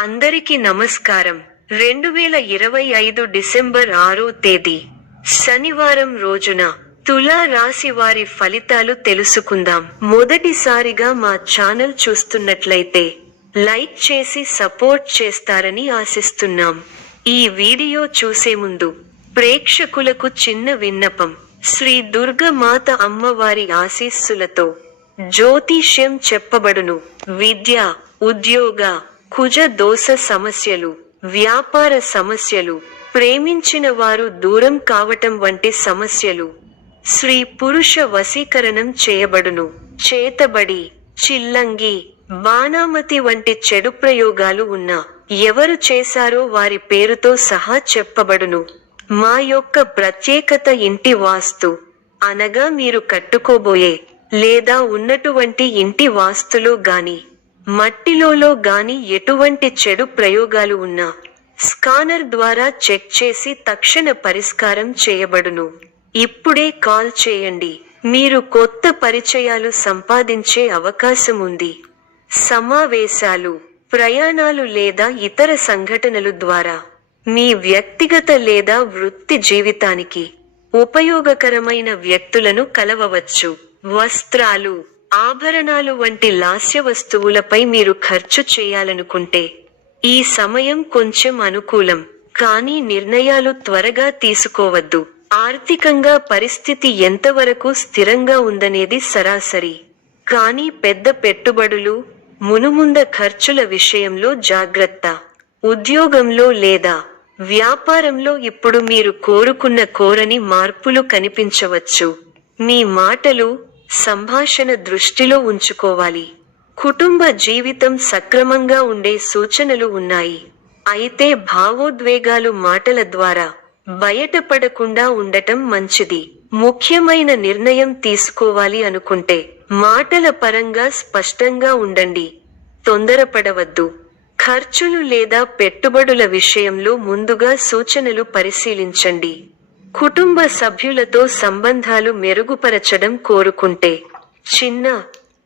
అందరికీ నమస్కారం. 2025 డిసెంబర్ 6వ తేదీ శనివారం రోజున తులా రాశి వారి ఫలితాలు తెలుసుకుందాం. మొదటిసారిగా మా ఛానల్ చూస్తున్నట్లయితే లైక్ చేసి సపోర్ట్ చేస్తారని ఆశిస్తున్నాం. ఈ వీడియో చూసే ముందు ప్రేక్షకులకు చిన్న విన్నపం. శ్రీ దుర్గమాత అమ్మవారి ఆశీస్సులతో జ్యోతిష్యం చెప్పబడును. విద్య, ఉద్యోగ, కుజ దోష సమస్యలు, వ్యాపార సమస్యలు, ప్రేమించిన వారు దూరం కావటం వంటి సమస్యలు, స్త్రీ పురుష వశీకరణం చేయబడును. చేతబడి, చిల్లంగి, బాణామతి వంటి చెడు ప్రయోగాలు ఉన్నా ఎవరు చేశారో వారి పేరుతో సహా చెప్పబడును. మా యొక్క ప్రత్యేకత ఇంటి వాస్తు అనగా మీరు కట్టుకోబోయే లేదా ఉన్నటువంటి ఇంటి వాస్తులో గాని మట్టిలో గాని ఎటువంటి చెడు ప్రయోగాలు ఉన్నా స్కానర్ ద్వారా చెక్ చేసి తక్షణ పరిష్కారం చేయబడును. ఇప్పుడే కాల్ చేయండి. మీరు కొత్త పరిచయాలు సంపాదించే అవకాశం ఉంది. సమావేశాలు, ప్రయాణాలు లేదా ఇతర సంఘటనలు ద్వారా మీ వ్యక్తిగత లేదా వృత్తి జీవితానికి ఉపయోగకరమైన వ్యక్తులను కలవవచ్చు. వస్త్రాలు, ఆభరణాలు వంటి లాస్య వస్తువులపై మీరు ఖర్చు చేయాలనుకుంటే ఈ సమయం కొంచెం అనుకూలం. కానీ నిర్ణయాలు త్వరగా తీసుకోవద్దు. ఆర్థికంగా పరిస్థితి ఎంతవరకు స్థిరంగా ఉందనేది సరాసరి. కానీ పెద్ద పెట్టుబడులు, మునుముంద ఖర్చుల విషయంలో జాగ్రత్త. ఉద్యోగంలో లేదా వ్యాపారంలో ఇప్పుడు మీరు కోరని మార్పులు కనిపించవచ్చు. మీ మాటలు, సంభాషణ దృష్టిలో ఉంచుకోవాలి. కుటుంబ జీవితం సక్రమంగా ఉండే సూచనలు ఉన్నాయి. అయితే భావోద్వేగాలు మాటల ద్వారా బయటపడకుండా ఉండటం మంచిది. ముఖ్యమైన నిర్ణయం తీసుకోవాలి అనుకుంటే మాటల పరంగా స్పష్టంగా ఉండండి. తొందరపడవద్దు. ఖర్చులు లేదా పెట్టుబడుల విషయంలో ముందుగా సూచనలు పరిశీలించండి. కుటుంబ సభ్యులతో సంబంధాలు మెరుగుపరచడం కోరుకుంటే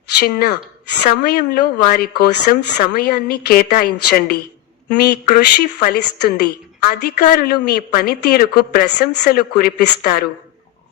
చిన్న సమయంలో వారి కోసం సమయాన్ని కేటాయించండి. మీ కృషి ఫలిస్తుంది. అధికారులు మీ పనితీరుకు ప్రశంసలు కురిపిస్తారు.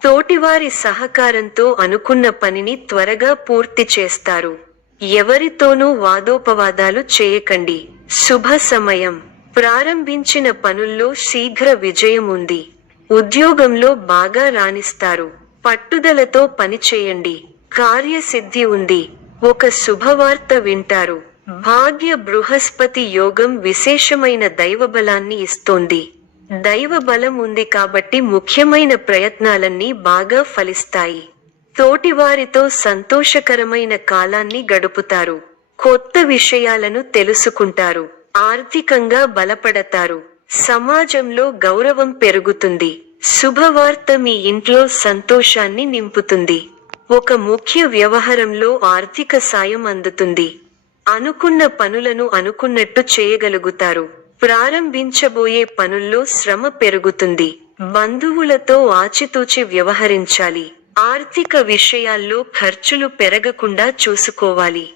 తోటివారి సహకారంతో అనుకున్న పనిని త్వరగా పూర్తి చేస్తారు. ఎవరితోనూ వాదోపవాదాలు చేయకండి. శుభ సమయం. ప్రారంభించిన పనుల్లో శీఘ్ర విజయం ఉంది. ఉద్యోగంలో బాగా రాణిస్తారు. పట్టుదలతో పనిచేయండి. కార్యసిద్ధి ఉంది. ఒక శుభవార్త వింటారు. భాగ్య బృహస్పతి యోగం విశేషమైన దైవబలాన్ని ఇస్తోంది. దైవ బలం ఉంది కాబట్టి ముఖ్యమైన ప్రయత్నాలన్నీ బాగా ఫలిస్తాయి. తోటివారితో సంతోషకరమైన కాలాన్ని గడుపుతారు. కొత్త విషయాలను తెలుసుకుంటారు. ఆర్థికంగా బలపడతారు. సమాజంలో గౌరవం పెరుగుతుంది. శుభవార్త మీ ఇంట్లో సంతోషాన్ని నింపుతుంది. ఒక ముఖ్య వ్యవహారంలో ఆర్థిక సాయం అందుతుంది. అనుకున్న పనులను అనుకున్నట్టు చేయగలుగుతారు. ప్రారంభించబోయే పనుల్లో శ్రమ పెరుగుతుంది. బంధువులతో ఆచితూచి వ్యవహరించాలి. ఆర్థిక విషయాల్లో ఖర్చులు పెరగకుండా చూసుకోవాలి.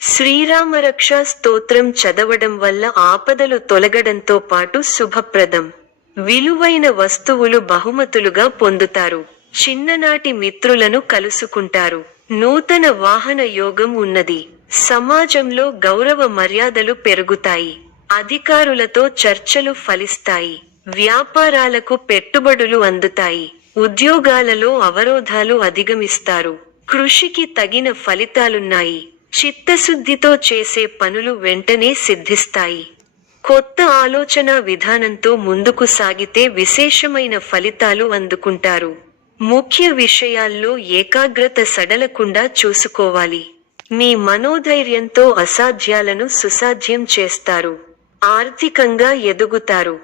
శ్రీరామరక్ష స్తోత్రం చదవడం వల్ల ఆపదలు తొలగడంతో పాటు శుభప్రదం. విలువైన వస్తువులు బహుమతులుగా పొందుతారు. చిన్ననాటి మిత్రులను కలుసుకుంటారు. నూతన వాహన యోగం ఉన్నది. సమాజంలో గౌరవ మర్యాదలు పెరుగుతాయి. అధికారులతో చర్చలు ఫలిస్తాయి. వ్యాపారాలకు పెట్టుబడులు అందుతాయి. ఉద్యోగాలలో అవరోధాలు అధిగమిస్తారు. కృషికి తగిన ఫలితాలున్నాయి. చిత్తశుద్ధితో చేసే పనులు వెంటనే సిద్ధిస్తాయి. కొత్త ఆలోచన విధానంతో ముందుకు సాగితే విశేషమైన ఫలితాలు అందుకుంటారు. ముఖ్య విషయాల్లో ఏకాగ్రత సడలకుండా చూసుకోవాలి. మీ మనోధైర్యంతో అసాధ్యాలను సుసాధ్యం చేస్తారు. ఆర్థికంగా ఎదుగుతారు.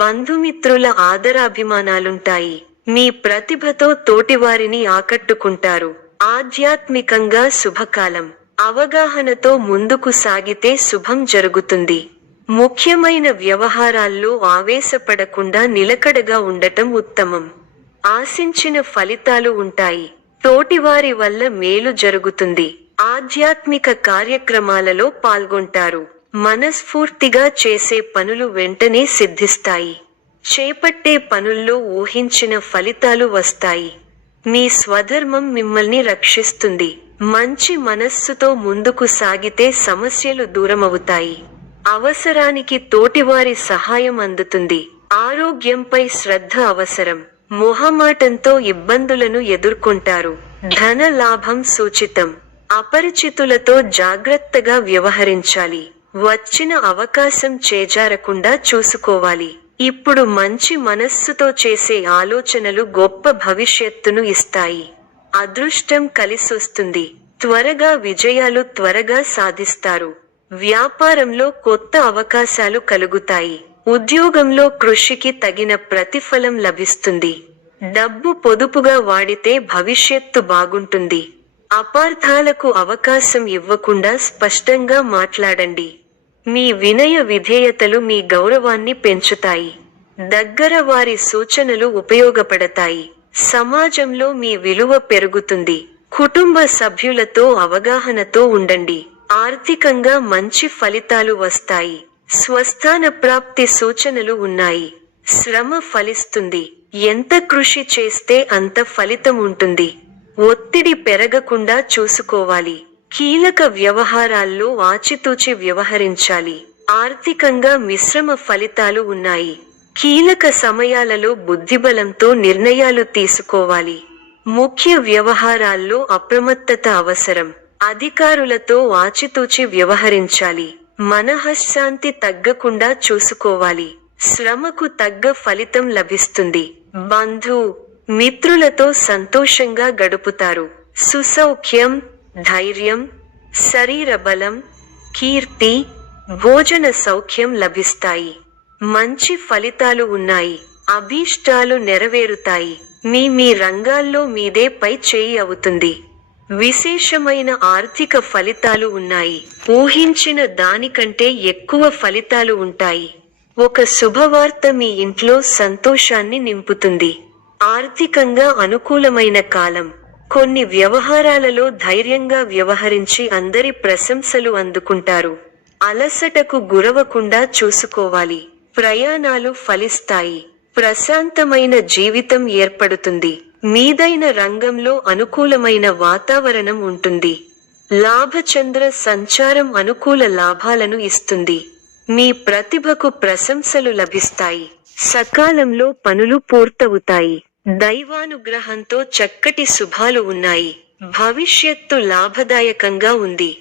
బంధుమిత్రుల ఆదరాభిమానాలుంటాయి. మీ ప్రతిభతో తోటివారిని ఆకట్టుకుంటారు. ఆధ్యాత్మికంగా శుభకాలం. అవగాహనతో ముందుకు సాగితే శుభం జరుగుతుంది. ముఖ్యమైన వ్యవహారాల్లో ఆవేశపడకుండా నిలకడగా ఉండటం ఉత్తమం. ఆశించిన ఫలితాలు ఉంటాయి. తోటివారి వల్ల మేలు జరుగుతుంది. ఆధ్యాత్మిక కార్యక్రమాలలో పాల్గొంటారు. మనస్ఫూర్తిగా చేసే పనులు వెంటనే సిద్ధిస్తాయి. చేపట్టే పనుల్లో ఊహించిన ఫలితాలు వస్తాయి. మీ స్వధర్మం మిమ్మల్ని రక్షిస్తుంది. మంచి మనస్సుతో ముందుకు సాగితే సమస్యలు దూరమవుతాయి. అవసరానికి తోటివారి సహాయం అందుతుంది. ఆరోగ్యంపై శ్రద్ధ అవసరం. మొహమాటంతో ఇబ్బందులను ఎదుర్కొంటారు. ధన లాభం సూచితం. అపరిచితులతో జాగ్రత్తగా వ్యవహరించాలి. వచ్చిన అవకాశం చేజారకుండా చూసుకోవాలి. ఇప్పుడు మంచి మనస్సుతో చేసే ఆలోచనలు గొప్ప భవిష్యత్తును ఇస్తాయి. అదృష్టం కలిసొస్తుంది. త్వరగా విజయాలు సాధిస్తారు. వ్యాపారంలో కొత్త అవకాశాలు కలుగుతాయి. ఉద్యోగంలో కృషికి తగిన ప్రతిఫలం లభిస్తుంది. డబ్బు పొదుపుగా వాడితే భవిష్యత్తు బాగుంటుంది. అపార్థాలకు అవకాశం ఇవ్వకుండా స్పష్టంగా మాట్లాడండి. మీ వినయ విధేయతలు మీ గౌరవాన్ని పెంచుతాయి. దగ్గర వారి సూచనలు ఉపయోగపడతాయి. సమాజంలో మీ విలువ పెరుగుతుంది. కుటుంబ సభ్యులతో అవగాహనతో ఉండండి. ఆర్థికంగా మంచి ఫలితాలు వస్తాయి. స్వస్థాన ప్రాప్తి సూచనలు ఉన్నాయి. శ్రమ ఫలిస్తుంది. ఎంత కృషి చేస్తే అంత ఫలితం ఉంటుంది. ఒత్తిడి పెరగకుండా చూసుకోవాలి. కీలక వ్యవహారాల్లో ఆచితూచి వ్యవహరించాలి. ఆర్థికంగా మిశ్రమ ఫలితాలు ఉన్నాయి. కీలక సమయాలలో బుద్ధిబలంతో నిర్ణయాలు తీసుకోవాలి. ముఖ్య వ్యవహారాల్లో అప్రమత్తత అవసరం. అధికారులతో ఆచితూచి వ్యవహరించాలి. మనఃశాంతి తగ్గకుండా చూసుకోవాలి. శ్రమకు తగ్గ ఫలితం లభిస్తుంది. బంధు మిత్రులతో సంతోషంగా గడుపుతారు. సుసౌఖ్యం, ధైర్యం, శరీర బలం, కీర్తి, భోజన సౌఖ్యం లభిస్తాయి. మంచి ఫలితాలు ఉన్నాయి. అభీష్టాలు నెరవేరుతాయి. మీ రంగాల్లో మీదే పై చేయి అవుతుంది. విశేషమైన ఆర్థిక ఫలితాలు ఉన్నాయి. ఊహించిన దానికంటే ఎక్కువ ఫలితాలు ఉంటాయి. ఒక శుభవార్త మీ ఇంట్లో సంతోషాన్ని నింపుతుంది. ఆర్థికంగా అనుకూలమైన కాలం. కొన్ని వ్యవహారాలలో ధైర్యంగా వ్యవహరించి అందరి ప్రశంసలు అందుకుంటారు. అలసటకు గురవకుండా చూసుకోవాలి. ప్రయాణాలు ఫలిస్తాయి. ప్రశాంతమైన జీవితం ఏర్పడుతుంది. మీదైన రంగంలో అనుకూలమైన వాతావరణం ఉంటుంది. లాభచంద్ర సంచారం అనుకూల లాభాలను ఇస్తుంది. మీ ప్రతిభకు ప్రశంసలు లభిస్తాయి. సకాలంలో పనులు పూర్తవుతాయి. దైవానుగ్రహంతో చక్కటి శుభాలు ఉన్నాయి. భవిష్యత్తు లాభదాయకంగా ఉంది.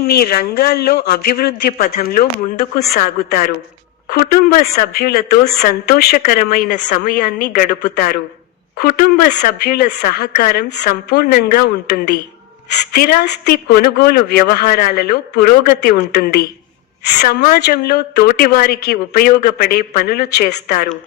మీ రంగాల్లో అభివృద్ధి పథంలో ముందుకు సాగుతారు. కుటుంబ సభ్యులతో సంతోషకరమైన సమయాన్ని గడుపుతారు. కుటుంబ సభ్యుల సహకారం సంపూర్ణంగా ఉంటుంది. స్థిరాస్తి కొనుగోలు వ్యవహారాలలో పురోగతి ఉంటుంది. సమాజంలో తోటివారికి ఉపయోగపడే పనులు చేస్తారు.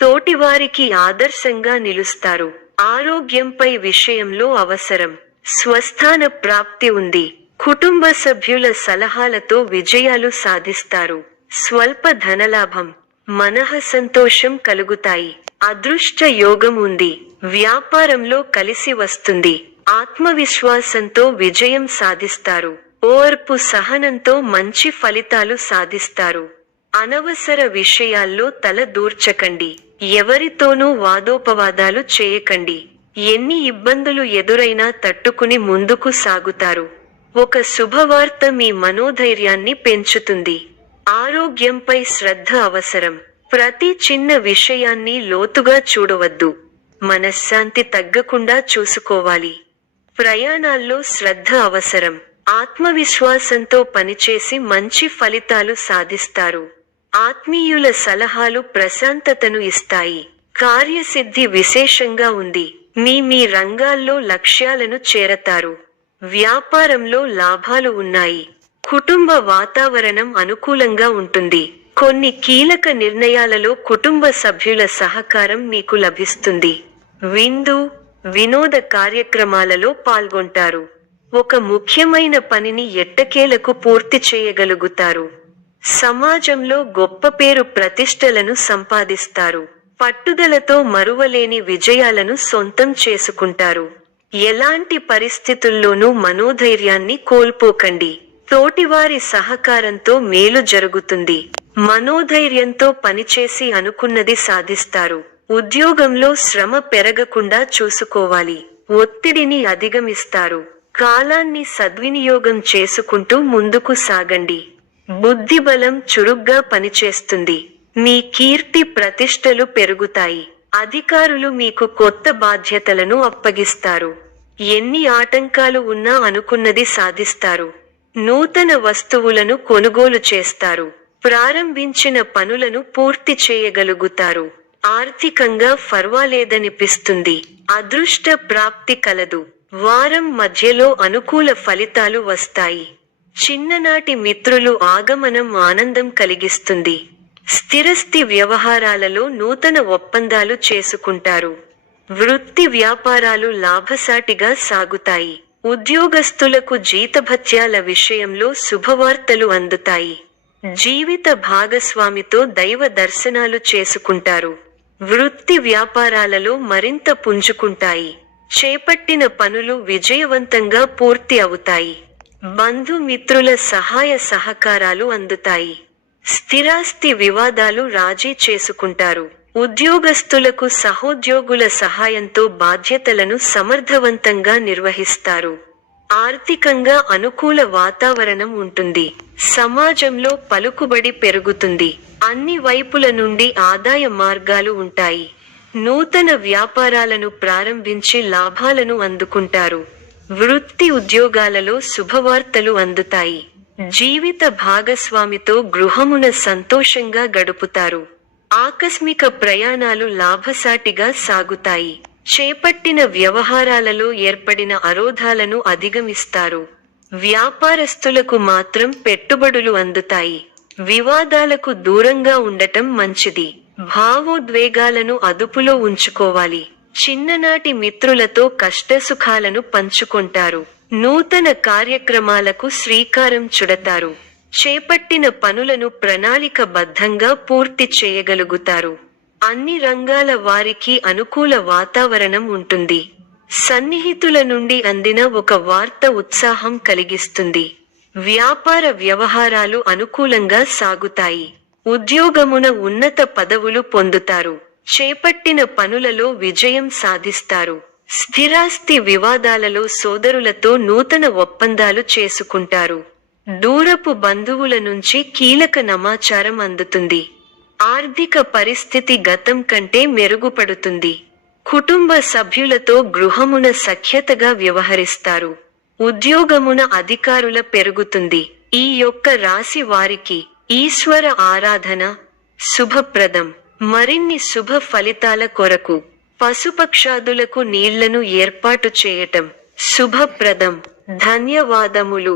తోటివారికి ఆదర్శంగా నిలుస్తారు. ఆరోగ్యంపై విషయంలో అవసరం. స్వస్థాన ప్రాప్తి ఉంది. కుటుంబ సభ్యుల సలహాలతో విజయాలు సాధిస్తారు. స్వల్ప ధనలాభం, మనఃసంతోషం కలుగుతాయి. అదృష్ట యోగం ఉంది. వ్యాపారంలో కలిసి వస్తుంది. ఆత్మవిశ్వాసంతో విజయం సాధిస్తారు. ఓర్పు సహనంతో మంచి ఫలితాలు సాధిస్తారు. అనవసర విషయాల్లో తల దూర్చకండి. ఎవరితోనూ వాదోపవాదాలు చేయకండి. ఎన్ని ఇబ్బందులు ఎదురైనా తట్టుకుని ముందుకు సాగుతారు. ఒక శుభవార్త మీ మనోధైర్యాన్ని పెంచుతుంది. ఆరోగ్యంపై శ్రద్ధ అవసరం. ప్రతి చిన్న విషయాన్ని లోతుగా చూడవద్దు. మనశ్శాంతి తగ్గకుండా చూసుకోవాలి. ప్రయాణాల్లో శ్రద్ధ అవసరం. ఆత్మవిశ్వాసంతో పనిచేసి మంచి ఫలితాలు సాధిస్తారు. ఆత్మీయుల సలహాలు ప్రశాంతతను ఇస్తాయి. కార్యసిద్ధి విశేషంగా ఉంది. మీ రంగాల్లో లక్ష్యాలను చేరతారు. వ్యాపారంలో లాభాలు ఉన్నాయి. కుటుంబ వాతావరణం అనుకూలంగా ఉంటుంది. కొన్ని కీలక నిర్ణయాలలో కుటుంబ సభ్యుల సహకారం మీకు లభిస్తుంది. విందు, వినోద కార్యక్రమాలలో పాల్గొంటారు. ఒక ముఖ్యమైన పనిని ఎట్టకేలకు పూర్తి చేయగలుగుతారు. సమాజంలో గొప్ప పేరు ప్రతిష్టలను సంపాదిస్తారు. పట్టుదలతో మరువలేని విజయాలను సొంతం చేసుకుంటారు. ఎలాంటి పరిస్థితుల్లోనూ మనోధైర్యాన్ని కోల్పోకండి. తోటివారి సహకారంతో మేలు జరుగుతుంది. మనోధైర్యంతో పనిచేసి అనుకున్నది సాధిస్తారు. ఉద్యోగంలో శ్రమ పెరగకుండా చూసుకోవాలి. ఒత్తిడిని అధిగమిస్తారు. కాలాన్ని సద్వినియోగం చేసుకుంటూ ముందుకు సాగండి. బుద్ధిబలం చురుగ్గా పనిచేస్తుంది. మీ కీర్తి ప్రతిష్టలు పెరుగుతాయి. అధికారులు మీకు కొత్త బాధ్యతలను అప్పగిస్తారు. ఎన్ని ఆటంకాలు ఉన్నా అనుకున్నది సాధిస్తారు. నూతన వస్తువులను కొనుగోలు చేస్తారు. ప్రారంభించిన పనులను పూర్తి చేయగలుగుతారు. ఆర్థికంగా ఫర్వాలేదనిపిస్తుంది. అదృష్ట ప్రాప్తి కలదు. వారం మధ్యలో అనుకూల ఫలితాలు వస్తాయి. చిన్ననాటి మిత్రులు ఆగమనం ఆనందం కలిగిస్తుంది. స్థిరస్థి వ్యవహారాలలో నూతన ఒప్పందాలు చేసుకుంటారు. వృత్తి వ్యాపారాలు లాభసాటిగా సాగుతాయి. ఉద్యోగస్తులకు జీతభత్యాల విషయంలో శుభవార్తలు అందుతాయి. జీవిత భాగస్వామితో దైవ దర్శనాలు చేసుకుంటారు. వృత్తి వ్యాపారాలలో మరింత పుంజుకుంటాయి. చేపట్టిన పనులు విజయవంతంగా పూర్తి అవుతాయి. బంధుమిత్రుల సహాయ సహకారాలు అందుతాయి. స్థిరాస్తి వివాదాలు రాజీ చేసుకుంటారు. ఉద్యోగస్తులకు సహోద్యోగుల సహాయంతో బాధ్యతలను సమర్థవంతంగా నిర్వహిస్తారు. ఆర్థికంగా అనుకూల వాతావరణం ఉంటుంది. సమాజంలో పలుకుబడి పెరుగుతుంది. అన్ని వైపుల నుండి ఆదాయ మార్గాలు ఉంటాయి. నూతన వ్యాపారాలను ప్రారంభించి లాభాలను అందుకుంటారు. వృత్తి ఉద్యోగాలలో శుభవార్తలు అందుతాయి. జీవిత భాగస్వామితో గృహమున సంతోషంగా గడుపుతారు. ఆకస్మిక ప్రయాణాలు లాభసాటిగా సాగుతాయి. చేపట్టిన వ్యవహారాలలో ఏర్పడిన అవరోధాలను అధిగమిస్తారు. వ్యాపారస్తులకు మాత్రం పెట్టుబడులు అందుతాయి. వివాదాలకు దూరంగా ఉండటం మంచిది. భావోద్వేగాలను అదుపులో ఉంచుకోవాలి. చిన్ననాటి మిత్రులతో కష్టసుఖాలను పంచుకుంటారు. నూతన కార్యక్రమాలకు శ్రీకారం చుడతారు. చేపట్టిన పనులను ప్రణాళికబద్ధంగా పూర్తి చేయగలుగుతారు. అన్ని రంగాల వారికి అనుకూల వాతావరణం ఉంటుంది. సన్నిహితుల నుండి అందిన ఒక వార్త ఉత్సాహం కలిగిస్తుంది. వ్యాపార వ్యవహారాలు అనుకూలంగా సాగుతాయి. ఉద్యోగమున ఉన్నత పదవులు పొందుతారు. చేపట్టిన పనులలో విజయం సాధిస్తారు. స్థిరాస్తి వివాదాలలో సోదరులతో నూతన ఒప్పందాలు చేసుకుంటారు. దూరపు బంధువుల నుంచి కీలక సమాచారం అందుతుంది. ఆర్థిక పరిస్థితి గతం కంటే మెరుగుపడుతుంది. కుటుంబ సభ్యులతో గృహమున సఖ్యతగా వ్యవహరిస్తారు. ఉద్యోగమున అధికారుల పెరుగుతుంది. ఈ యొక్క రాశి వారికి ఈశ్వర ఆరాధన శుభప్రదం. మరిన్ని శుభ ఫలితాల కొరకు పశుపక్షాదులకు నీళ్లను ఏర్పాటు చేయటం శుభప్రదం. ధన్యవాదములు.